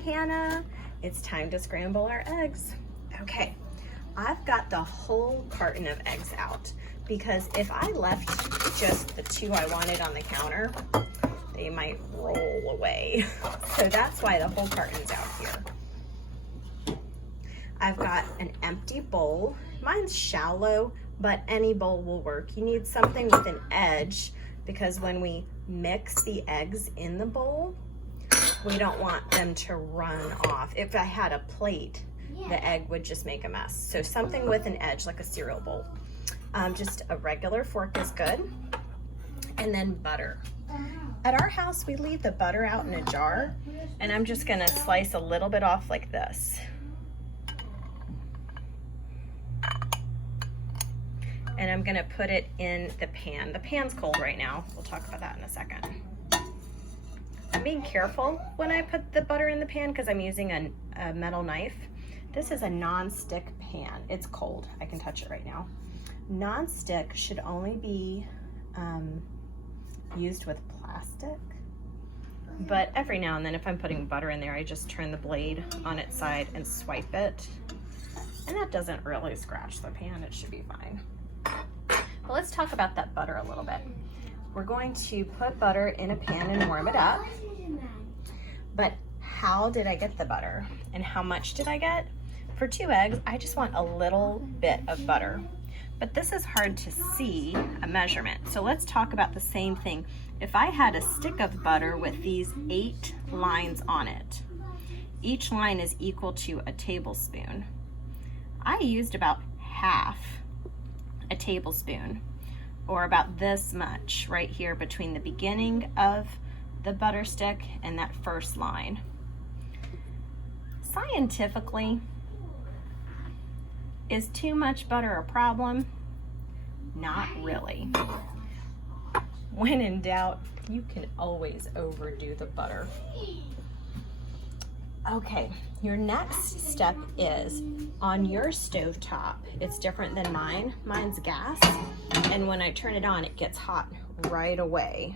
Hannah, it's time to scramble our eggs. Okay, I've got the whole carton of eggs out because if I left just the 2 I wanted on the counter, they might roll away. So that's why the whole carton's out here. I've got an empty bowl. Mine's shallow, but any bowl will work. You need something with an edge because when we mix the eggs in the bowl, we don't want them to run off. If I had a plate, the egg would just make a mess. So something with an edge, like a cereal bowl. Just a regular fork is good. And then butter. At our house, we leave the butter out in a jar, and I'm just gonna slice a little bit off like this. And I'm gonna put it in the pan. The pan's cold right now. We'll talk about that in a second. I'm being careful when I put the butter in the pan because I'm using a metal knife. This is a non-stick pan. It's cold. I can touch it right now. Non-stick should only be used with plastic. But every now and then if I'm putting butter in there, I just turn the blade on its side and swipe it. And that doesn't really scratch the pan. It should be fine. Well, let's talk about that butter a little bit. We're going to put butter in a pan and warm it up. But how did I get the butter? And how much did I get? For 2 eggs, I just want a little bit of butter. But this is hard to see a measurement. So let's talk about the same thing. If I had a stick of butter with these 8 lines on it, each line is equal to a tablespoon. I used about half a tablespoon, or about this much right here between the beginning of the butter stick and that first line. Scientifically, is too much butter a problem? Not really. When in doubt, you can always overdo the butter. Okay, your next step is on your stovetop. It's different than mine. Mine's gas, and when I turn it on, it gets hot right away.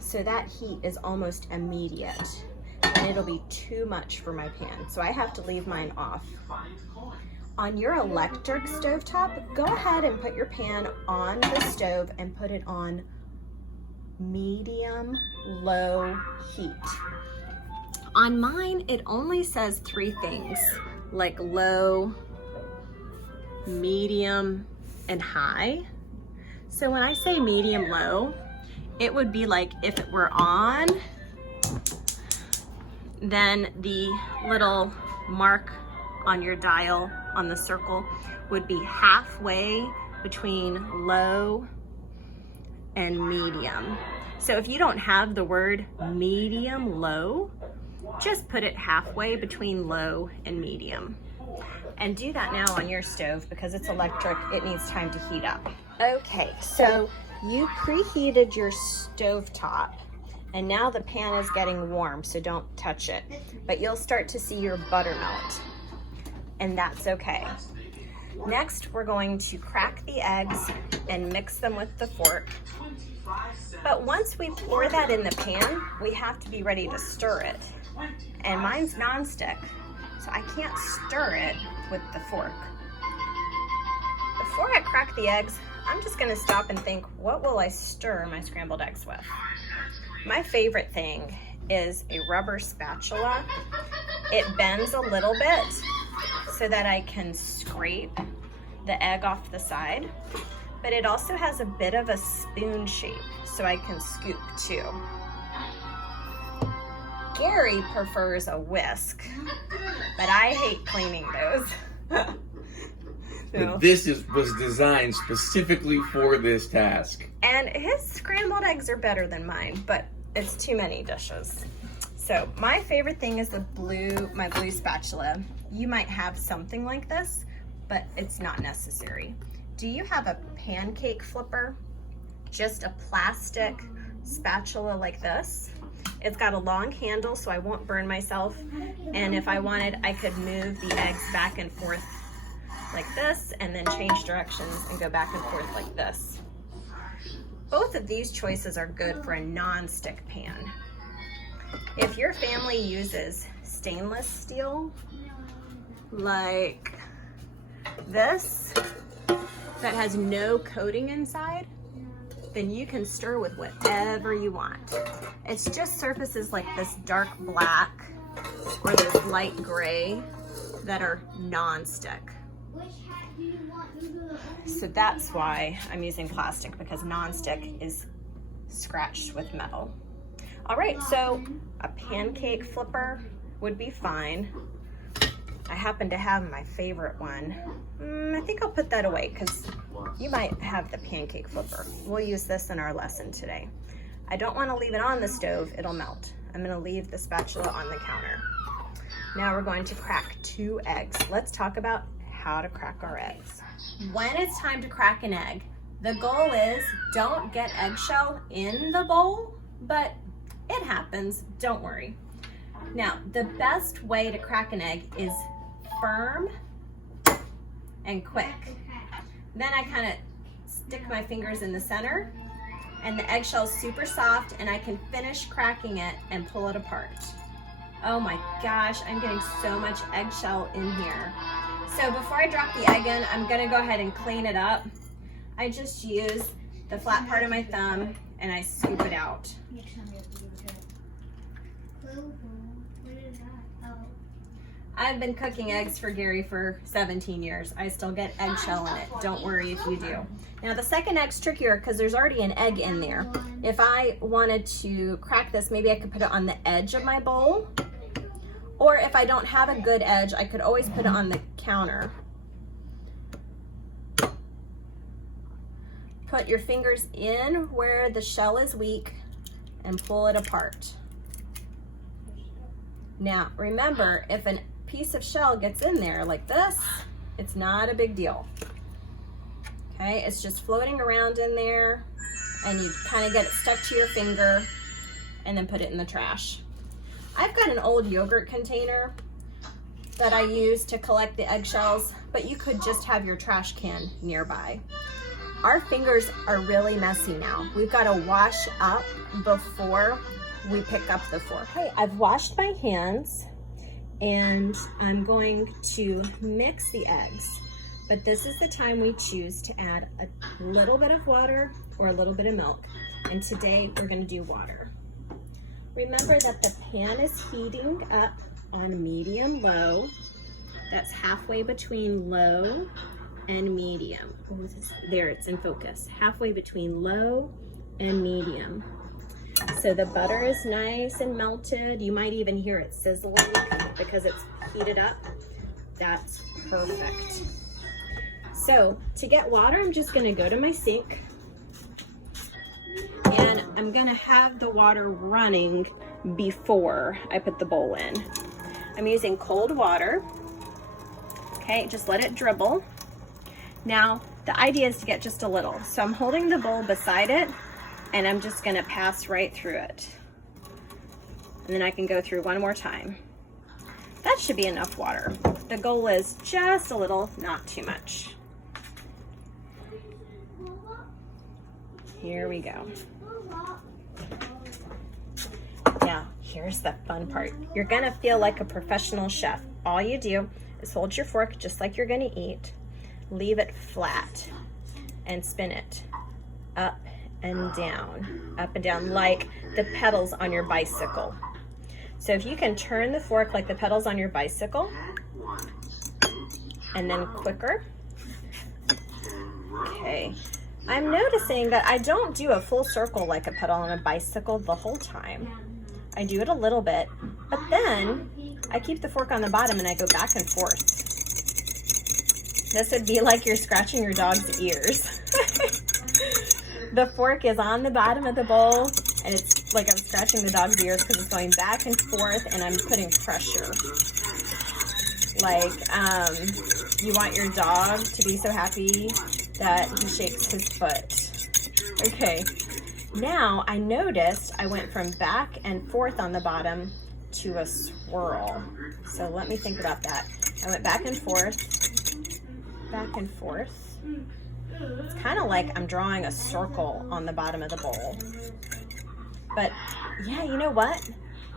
So that heat is almost immediate, and it'll be too much for my pan, so I have to leave mine off. On your electric stovetop, go ahead and put your pan on the stove and put it on medium-low heat. On mine, it only says 3 things, like low, medium, and high. So when I say medium-low, it would be like if it were on, then the little mark on your dial on the circle would be halfway between low and medium. So if you don't have the word medium-low, just put it halfway between low and medium. And do that now on your stove because it's electric, it needs time to heat up. Okay, so you preheated your stovetop and now the pan is getting warm, so don't touch it. But you'll start to see your butter melt, and that's okay. Next, we're going to crack the eggs and mix them with the fork. But once we pour that in the pan, we have to be ready to stir it. And mine's non-stick, so I can't stir it with the fork. Before I crack the eggs, I'm just gonna stop and think, what will I stir my scrambled eggs with? My favorite thing is a rubber spatula. It bends a little bit so that I can scrape the egg off the side, but it also has a bit of a spoon shape so I can scoop too. Gary prefers a whisk, but I hate cleaning those. So, this was designed specifically for this task. and his scrambled eggs are better than mine, but it's too many dishes. So my favorite thing is my blue spatula. You might have something like this, but it's not necessary. Do you have a pancake flipper? Just a plastic spatula like this. It's got a long handle so I won't burn myself. And if I wanted, I could move the eggs back and forth like this and then change directions and go back and forth like this. Both of these choices are good for a non-stick pan. If your family uses stainless steel, like this, that has no coating inside, then you can stir with whatever you want. It's just surfaces like this dark black or this light gray that are non-stick. So that's why I'm using plastic, because non-stick is scratched with metal. All right, so a pancake flipper would be fine. I happen to have my favorite one. I think I'll put that away because you might have the pancake flipper. We'll use this in our lesson today. I don't want to leave it on the stove, it'll melt. I'm going to leave the spatula on the counter. Now we're going to crack 2 eggs. Let's talk about how to crack our eggs. When it's time to crack an egg, the goal is don't get eggshell in the bowl, but it happens, don't worry. Now, the best way to crack an egg is firm and quick. Then I kind of stick my fingers in the center, and the eggshell's super soft, and I can finish cracking it and pull it apart. Oh my gosh, I'm getting so much eggshell in here. So before I drop the egg in, I'm gonna go ahead and clean it up. I just use the flat part of my thumb and I scoop it out. I've been cooking eggs for Gary for 17 years. I still get eggshell in it. Don't worry if you do. Now the second egg's trickier because there's already an egg in there. If I wanted to crack this, maybe I could put it on the edge of my bowl. Or if I don't have a good edge, I could always put it on the counter. Put your fingers in where the shell is weak and pull it apart. Now remember, if a piece of shell gets in there like this, it's not a big deal. Okay, it's just floating around in there, and you kind of get it stuck to your finger and then put it in the trash. I've got an old yogurt container that I use to collect the eggshells, but you could just have your trash can nearby. Our fingers are really messy now. We've got to wash up before we pick up the fork. Okay, I've washed my hands and I'm going to mix the eggs. But this is the time we choose to add a little bit of water or a little bit of milk. And today we're going to do water. Remember that the pan is heating up on medium-low. That's halfway between low and medium. There, it's in focus. Halfway between low and medium. So the butter is nice and melted. You might even hear it sizzling because it's heated up. That's perfect. So to get water, I'm just gonna go to my sink and I'm gonna have the water running before I put the bowl in. I'm using cold water. Okay, just let it dribble. Now, the idea is to get just a little. So I'm holding the bowl beside it and I'm just gonna pass right through it. And then I can go through one more time. That should be enough water. The goal is just a little, not too much. Here we go. Now, here's the fun part. You're gonna feel like a professional chef. All you do is hold your fork just like you're gonna eat, leave it flat, and spin it up and down, like the pedals on your bicycle. So if you can turn the fork like the pedals on your bicycle, and then quicker. Okay, I'm noticing that I don't do a full circle like a pedal on a bicycle the whole time. I do it a little bit, but then I keep the fork on the bottom and I go back and forth. This would be like you're scratching your dog's ears. The fork is on the bottom of the bowl and it's like I'm scratching the dog's ears because it's going back and forth and I'm putting pressure. Like you want your dog to be so happy that he shakes his foot. Okay, now I noticed I went from back and forth on the bottom to a swirl. So let me think about that. I went back and forth, back and forth. It's kind of like I'm drawing a circle on the bottom of the bowl. But yeah, you know what?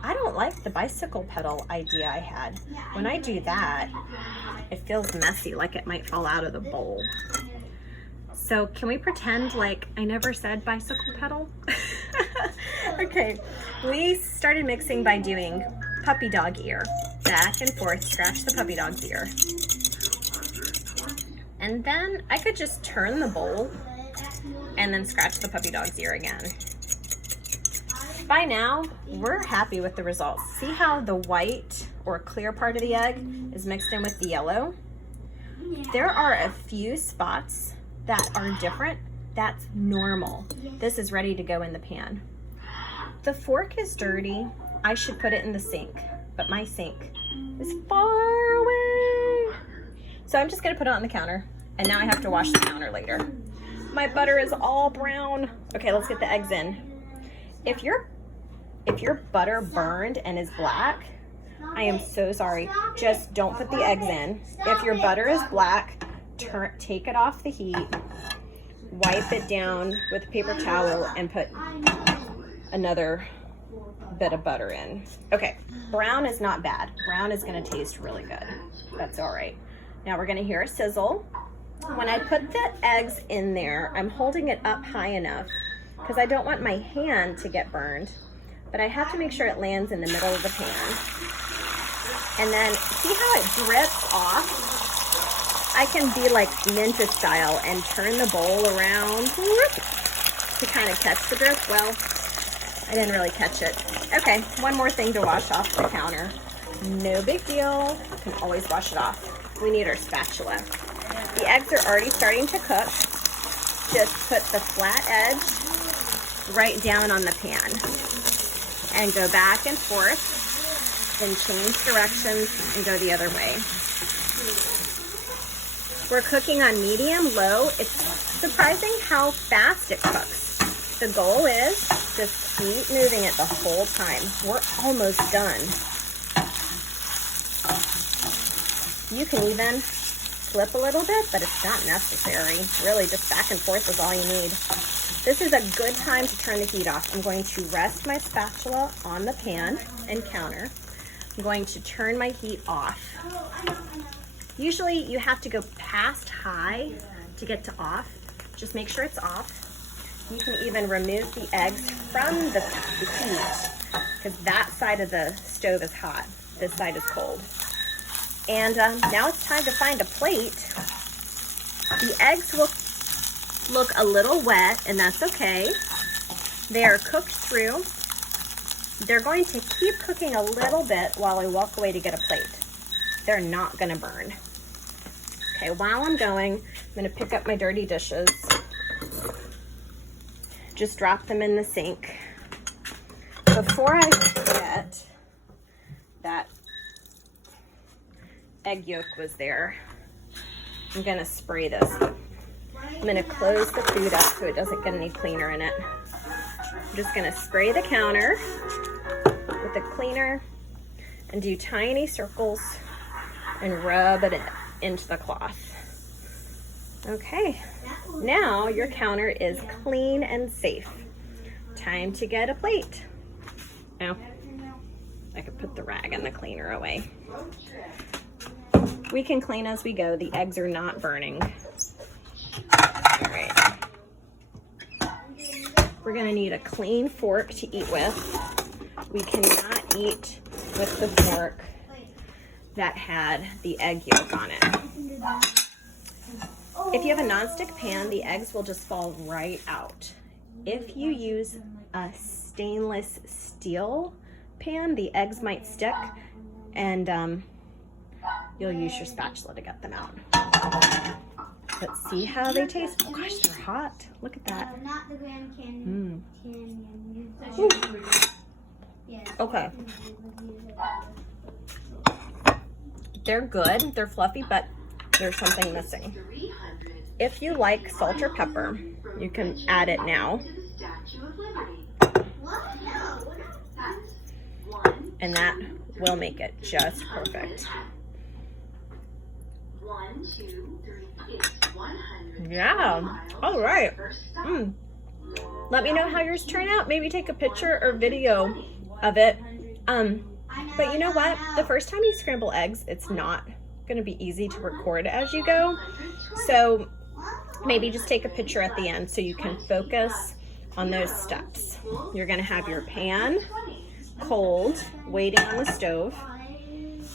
I don't like the bicycle pedal idea I had. When I do that, it feels messy, like it might fall out of the bowl. So can we pretend like I never said bicycle pedal? Okay, we started mixing by doing puppy dog ear. Back and forth, scratch the puppy dog's ear. And then I could just turn the bowl and then scratch the puppy dog's ear again. By now, we're happy with the results. See how the white or clear part of the egg is mixed in with the yellow? There are a few spots that are different. That's normal. This is ready to go in the pan. The fork is dirty. I should put it in the sink, but my sink is far away. So I'm just gonna put it on the counter, and now I have to wash the counter later. My butter is all brown. Okay, let's get the eggs in. If your butter burned and is black, I am so sorry. Just don't put the eggs in. If your butter is black, take it off the heat, wipe it down with a paper towel, and put another bit of butter in. Okay, brown is not bad. Brown is gonna taste really good. That's all right. Now we're gonna hear a sizzle. When I put the eggs in there, I'm holding it up high enough because I don't want my hand to get burned, but I have to make sure it lands in the middle of the pan. And then see how it drips off? I can be like ninja style and turn the bowl around to kind of catch the drip. Well, I didn't really catch it. Okay, one more thing to wash off the counter. No big deal, you can always wash it off. We need our spatula. The eggs are already starting to cook. Just put the flat edge right down on the pan and go back and forth, then change directions and go the other way. We're cooking on medium, low. It's surprising how fast it cooks. The goal is just keep moving it the whole time. We're almost done. You can even flip a little bit, but it's not necessary. Really, just back and forth is all you need. This is a good time to turn the heat off. I'm going to rest my spatula on the pan and counter. I'm going to turn my heat off. Usually you have to go past high to get to off. Just make sure it's off. You can even remove the eggs from the heat because that side of the stove is hot. This side is cold. And now it's time to find a plate. The eggs will look a little wet, and that's okay. They are cooked through. They're going to keep cooking a little bit while I walk away to get a plate. They're not gonna burn. Okay, while I'm going, I'm gonna pick up my dirty dishes. Just drop them in the sink. Before I forget, that egg yolk was there. I'm gonna spray this. I'm gonna close the food up so it doesn't get any cleaner in it. I'm just gonna spray the counter with the cleaner and do tiny circles and rub it into the cloth. Okay, now your counter is clean and safe. Time to get a plate. Now, I could put the rag and the cleaner away. We can clean as we go. The eggs are not burning. All right. We're gonna need a clean fork to eat with. We cannot eat with the fork that had the egg yolk on it. If you have a nonstick pan, the eggs will just fall right out. If you use a stainless steel pan, the eggs might stick, and you'll use your spatula to get them out. Let's see how they taste. Oh gosh, they're hot. Look at that. Okay. They're good. They're fluffy, but there's something missing. If you like salt or pepper, you can add it now. And that will make it just perfect. Yeah, all right. Let me know how yours turn out. Maybe take a picture or video of it But you know what? The first time you scramble eggs, it's not going to be easy to record as you go. So maybe just take a picture at the end so you can focus on those steps. You're going to have your pan cold, waiting on the stove.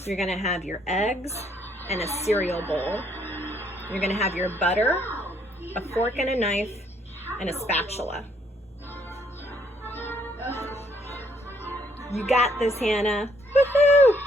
You're going to have your eggs and a cereal bowl. You're going to have your butter, a fork and a knife, and a spatula. You got this, Hannah. Woohoo!